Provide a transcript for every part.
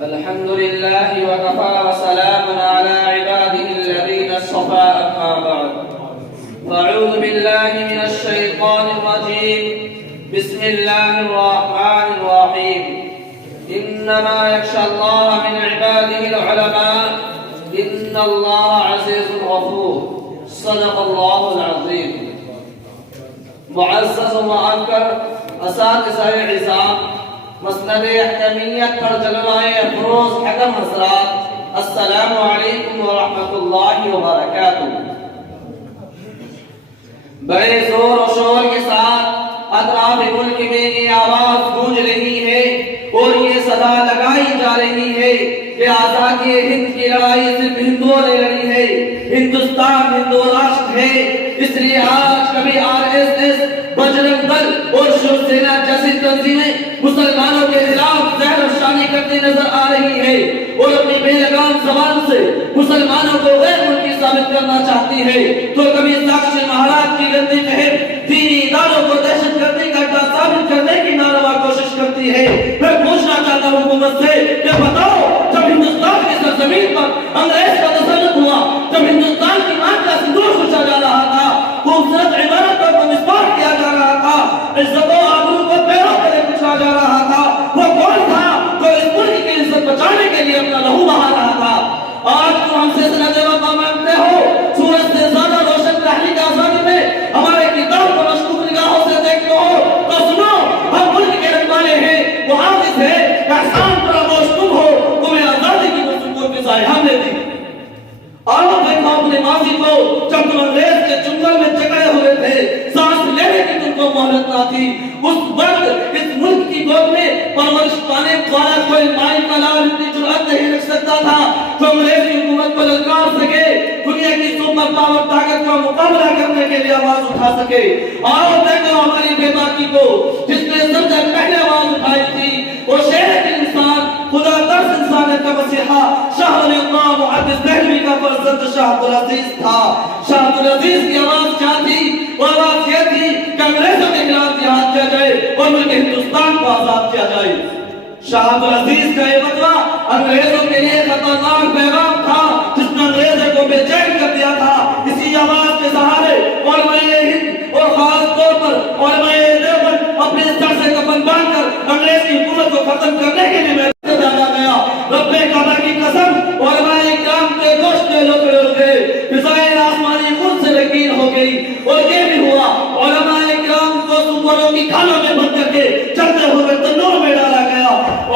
الحمد لله وكفى وسلام على عباده الذين اصطفى أما بعد فأعوذ بالله من الشيطان الرجيم بسم الله الرحمن الرحيم إنما يخشى الله من عباده العلماء إن الله عزيز غفور صدق الله العظيم معزز و معکر اساتذہ عظام مسند حکمیت پر جلوائے افروز حکم حضرات السلام علیکم ورحمۃ اللہ وبرکاتہ۔ بڑے زور و شور کے ساتھ اطراف ملک میں یہ آواز گونج رہی ہے اور یہ صدا لگائی جا رہی ہے کہ آزادی ہند کی لڑائی صرف ہندوؤں نے لڑی ہے، ہندوستان ہندو راشٹر ہے، اس لیے آج کبھی RSS، بجرنگ دل اور شیو سینا جیسی تنظیمیں مسلمانوں کے خلاف زہر افشانی کرتی نظر آ رہی ہے اور اپنی بے لگام زبان سے مسلمانوں کو غیر ملکی ثابت کرنا چاہتی ہے، تو کبھی ساکشی مہاراج کی گندی فہم دینی اداروں کو دہشت گردی کا اڈا ثابت کرنے کی ناروا کوشش کرتی ہے۔ میں پوچھنا چاہتا ہوں حکومت سے کہ بتاؤ، جب ہندوستان کی سرزمین پر انگریز کا تسلط ہوا، جب ہندوستان کی ماں کا سندور کھچا جا رہا تھا، خوبصورت عمارتوں کو مسمار کیا جا رہا تھا، عزت و آبرو کو پیروں تلے کچلا جا رہا تھا، وہ کون تھا جو اس ملک کی عزت بچانے کے لیے اپنا لہو بہا رہا تھا؟ آج تم ہم سے سند وفا مانگتے ہو، سورج سے زیادہ روشن تحریک آزادی میں ہمارے کتاب کو مشکوک نگاہوں سے دیکھتے ہو، تو سنو، ہم ملک کے رکھوانے ہیں، وہ حافظ ہے، احسان فراموش تم ہو، تمہیں آزادی کی مشکوک فضائیں ہم نے دی۔ آؤ دیکھو اپنے ماضی کو، جب تم انگریز کے جنگل میں جکڑے ہوئے تھے، سانس لینے کی تم کو مہلت نہ تھی، اس وقت اس ملک کی گود میں پرورش پانے والا کوئی مائی کا لال اتنی جرأت نہیں رکھ سکتا تھا جو انگریزی حکومت کو للکار سکے، دنیا کی سپر پاور طاقت کا مقابلہ کرنے کے لیے آواز اٹھا سکے۔ آؤ دیکھو ہماری بے باکی کو، جس نے سب سے پہلے آواز اٹھائی تھی، وہ شہر کے انسان، خدا ترس انسانیت کا مسیحا، شاہ ولی اللہ محدث دہلوی کا فرزند شاہ عبدالعزیز تھا۔ شاہ عبدالعزیز کی آواز کیا تھی؟ وہ آواز یہ تھی کہ انگریزوں کے خلاف جہاد کیا جائے اور ملک ہندوستان کو آزاد کیا جائے۔ شاہ عبدالعزیز کا یہ فتویٰ انگریزوں کے لیے خطرناک پیغام تھا، جس نے انگریزوں کو بے چین کر دیا تھا۔ اسی آواز کے سہارے علماء ہند اور خاص طور پر علماء دیوبند اپنے سر سے کفن باندھ کر انگریزی حکومت کو ختم کرنے کے لیے میدان میں آ گیا۔ رب کعبہ کی قسم، علماء کرام کے گوشت کے لوکڑے ہو گئے، فضائیں آسمانی خون سے رنگین ہو گئی، اور یہ بھی ہوا علماء کرام کو سوروں کی کھالوں میں بند کر کے چلتے ہوئے تنور میں ڈالا گیا۔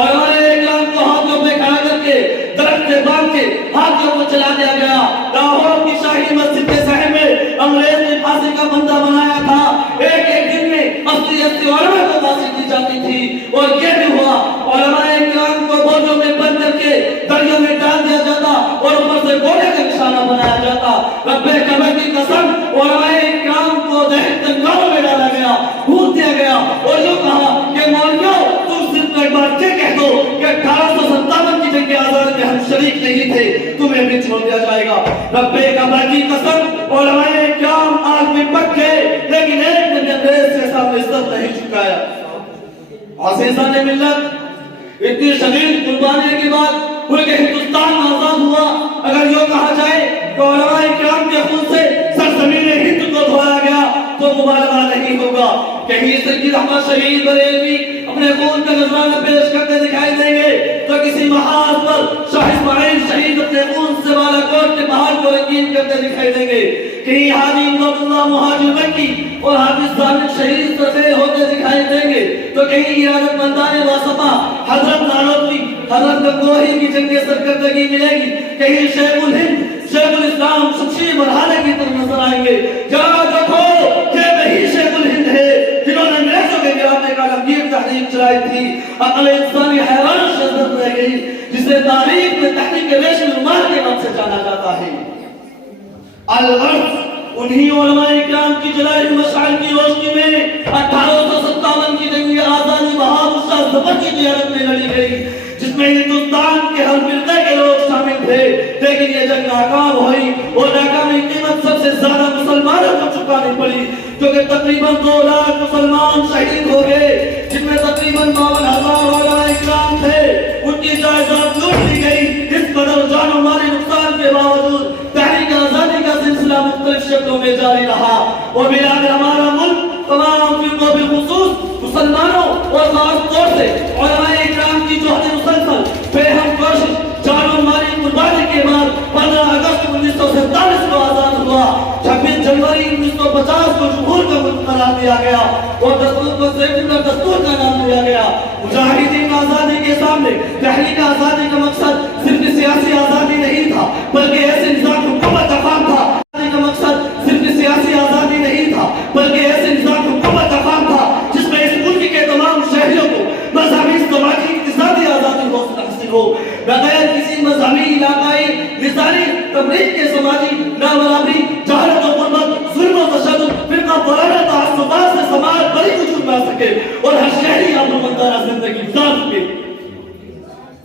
علماء کرام کو ہاتھوں پہ کھڑا کر کے درخت سے باندھ کے ہاتھوں کو چلا دیا گیا۔ لاہور کی شاہی مسجد کے صحن میں انگریز نے پھانسی کا بندہ بنایا تھا، ایک ایک دن میں 80 علماء کو پھانسی دی جاتی تھی، اور یہ بھی ہوا علماء کرام کو بوجھوں میں بند کر کے دریا میں ڈال دیا جاتا اور اوپر سے گولے کا نشانہ بنایا جاتا۔ رب کعبہ کی قسم، علماء کرام کو دہشت گاہوں میں ڈالا گیا، بھوت دیا گیا، اور یوں کہا کہ مولویوں تم صرف ایک بار یہ کہہ دو کہ 1857 کی جنگ آزادی میں ہم شریک نہیں تھے، تمہیں بھی چھوڑ دیا جائے گا۔ رب کعبہ کی قسم، علماء کرام آج بھی پکے، لیکن ایک نے بھی انگریز کے سامنے سر نہیں جھکایا۔ عزیزان ملت، اتنی شدید قربانی کے بعد ملک ہندوستان آزاد ہوا۔ اگر یوں کہا جائے کہ علماء کرام کے خون سے سرزمین ہند کو دھویا گیا تو مبالغہ نہیں ہوگا۔ کہیں سید احمد شہید بریلوی اپنے خون کا نذرانہ پیش کرتے دکھائی دیں گے، تو کسی محاذ پر شاہ اسماعیل شہید اپنے خون سے بالاکوٹ کے پہاڑ کو رنگین کرتے دکھائی دیں گے، کہیں حاجی امداد اللہ مہاجر مکی اور حافظ ظالم شہید صفے ہوتے دکھائی دیں گے، تو کہیں ارادت مندان واسطہ حضرت نانوتوی، حضرت گنگوہی کی جنگ سرکردگی ملے گی، کہیں شیخ الہند، شیخ الاسلام شمشی مرحلے کی طرف نظر آئیں گے۔ جہاں دیکھو یہ وہی شیخ الہند ہے جنہوں نے انگریزوں کے گرانے کا لمگیر تحریک چلائی تھی۔ عقل انسانی حیران شدت رہ گئی، جسے تاریخ میں تحریک ریشم رومال کے نام سے جانا جاتا ہے۔ الغرض انہی علماء کرام کی جلائی مشعل کی روشنی میں 1857 کی جنگ آزادی بہادر شاہ ظفر کی قیادت میں لڑی گئی، جس میں ہندوستان کے ہر فرقے کے لوگ شامل تھے، لیکن یہ جنگ ناکام ہوئی اور ناکامی کی قیمت سب سے زیادہ مسلمانوں کو چکانی پڑی، کیونکہ تقریباً 2 لاکھ مسلمان شہید ہو گئے، جن میں تقریباً 52,000 علماء کرام تھے۔ ان کی جائیداد لوٹ لی گئی، اس قدر جان و مالی نقصان کے باوجود تحریک آزادی کا سلسلہ مختلف شکلوں میں جاری رہا، اور بلاد ہمارا ملک تمام فرقوں بالخصوص مسلمانوں اور خاص طور سے علماء اکرام کی جوہد مسلسل بے ہم کوشش جان و مالی قربانی کے بعد 15 اگست 1947 کو آزاد ہوا، 26 جنوری 1950 کو جمہور کا ملک قرار دیا گیا اور دستور کو سیکولر دستور کا نام دیا گیا۔ مجاہدین آزادی کے سامنے تحریک آزادی کا مقصد صرف سیاسی آزادی نہیں تھا بلکہ ایسے نظام حکومت کا کام تھا۔ آزادی کا مقصد صرف سیاسی آزادی نہیں تھا بلکہ ایسے نظام حکومت کا کام تھا جس میں اس ملک کے تمام شہریوں کو مذہبی، سماجی، اقتصادی آزادی حاصل ہو، بغیر کسی مذہبی، علاقائی، لسانی تفریق کے سماجی نابرابری، جہالت و غربت، ظلم و تشدد، فرقہ وارانہ تعصبات سے سماج بڑی وجود میں آ سکے اور ہر شہری امن زندگی گزار سکے۔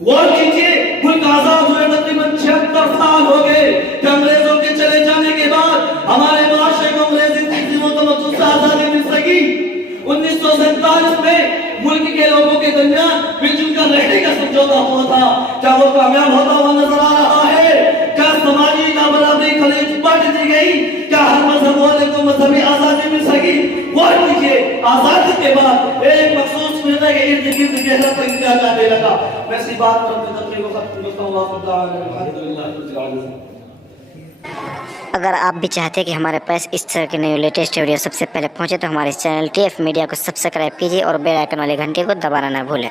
غور کیجیے، ملک آزاد ہوئے تقریباً 76 سال ہو گئے کہ انگریزوں کے چلے جانے کے بعد ہمارے معاشرے کو انگریزی تہذیب و تمدن سے آزادی مل سکی۔ 1947 میں ملک کے لوگوں کے درمیان مل جل کر رہنے کا سمجھوتا ہوا تھا، کیا وہ کامیاب ہوتا ہوا نظر آ رہا ہے؟ کیا سماجی نابرابری خلیج بانٹ دی گئی؟ کیا ہر مذہب والے کو مذہبی آزادی مل سکی؟ غور کیجیے، آزادی کے بعد ایک مخصوص فرقے کے ارد گرد گہرا تنگ کیا جانے لگا۔ میں اسی بات پر اپنی تقریر کو ختم کرتا ہوں۔ واقع دعوانا الحمدللہ رب العالمین۔ اگر آپ بھی چاہتے ہیں کہ ہمارے پاس اس طرح کے نئے لیٹسٹ ویڈیو سب سے پہلے پہنچے تو ہمارے چینل TF میڈیا کو سبسکرائب کیجیے اور بیل آئیکن والے گھنٹی کو دبانا نہ بھولیں۔